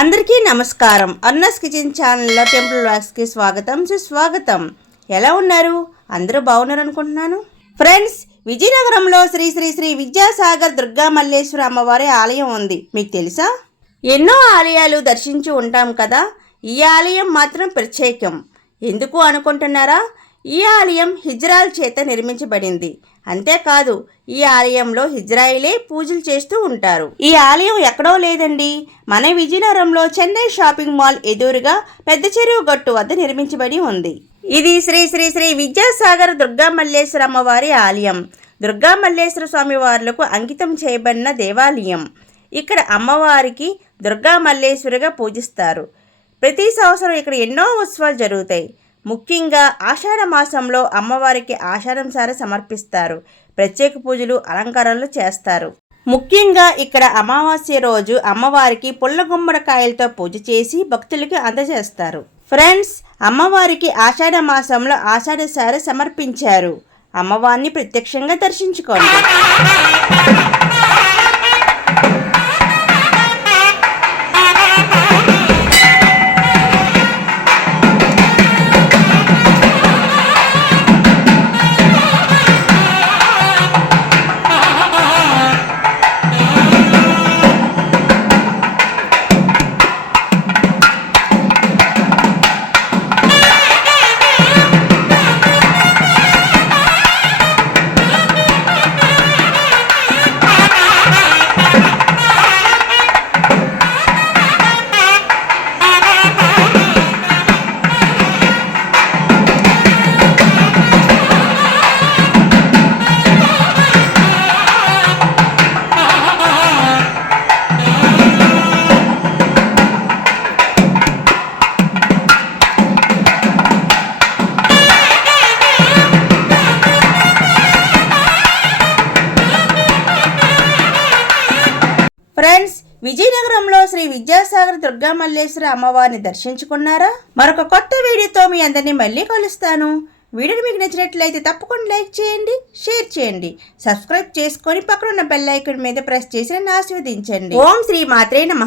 అందరికీ నమస్కారం. అన్నస్ కిచెన్ ఛానల్లో టెంపుల్ వ్లాగ్స్కి స్వాగతం సుస్వాగతం. ఎలా ఉన్నారు? అందరూ బాగున్నారు అనుకుంటున్నాను. ఫ్రెండ్స్ విజయనగరంలో శ్రీ శ్రీ శ్రీ విద్యాసాగర్ దుర్గా మల్లేశ్వర అమ్మవారి ఆలయం ఉంది. మీకు తెలుసా? ఎన్నో ఆలయాలు దర్శించి ఉంటాం కదా. ఈ ఆలయం మాత్రం ప్రత్యేకం. ఎందుకు అనుకుంటున్నారా? ఈ ఆలయం హిజ్రాల్ చేత నిర్మించబడింది. అంతేకాదు ఈ ఆలయంలో హిజ్రాయిలే పూజలు చేస్తూ ఉంటారు. ఈ ఆలయం ఎక్కడో లేదండి. మన విజయనగరంలో చెన్నై షాపింగ్ మాల్ ఎదురుగా పెద్ద చెరువు గట్టు వద్ద నిర్మించబడి ఉంది. ఇది శ్రీ శ్రీ శ్రీ విద్యాసాగర్ దుర్గా మల్లేశ్వర అమ్మవారి ఆలయం. దుర్గా మల్లేశ్వర స్వామి వార్లకు అంకితం చేయబడిన దేవాలయం. ఇక్కడ అమ్మవారికి దుర్గా మల్లేశ్వరిగా పూజిస్తారు. ప్రతి సంవత్సరం ఇక్కడ ఎన్నో ఉత్సవాలు జరుగుతాయి. ముఖ్యంగా ఆషాఢ మాసంలో అమ్మవారికి ఆషాఢం సార సమర్పిస్తారు. ప్రత్యేక పూజలు అలంకరణలు చేస్తారు. ముఖ్యంగా ఇక్కడ అమావాస్య రోజు అమ్మవారికి పుల్ల గుమ్మడికాయలతో పూజ చేసి భక్తులకు అందజేస్తారు. ఫ్రెండ్స్ అమ్మవారికి ఆషాఢ మాసంలో ఆషాఢ సార సమర్పించారు. అమ్మవారిని ప్రత్యక్షంగా దర్శించుకోండి. ఫ్రెండ్స్ విజయనగరంలో శ్రీ విద్యాసాగర్ దుర్గా మల్లేశ్వర అమ్మవారిని దర్శించుకున్నారా? మరొక కొత్త వీడియోతో మీ అందరినీ మళ్ళీ కలుస్తాను. వీడియో మీకు నచ్చినట్లయితే తప్పకుండా లైక్ చేయండి షేర్ చేయండి సబ్స్క్రైబ్ చేసుకొని పక్కన ఉన్న బెల్ ఐకాన్ మీద ప్రెస్ చేసి నన్ను ఆశీర్వదించండి. ఓం శ్రీ మాత్రే నమ.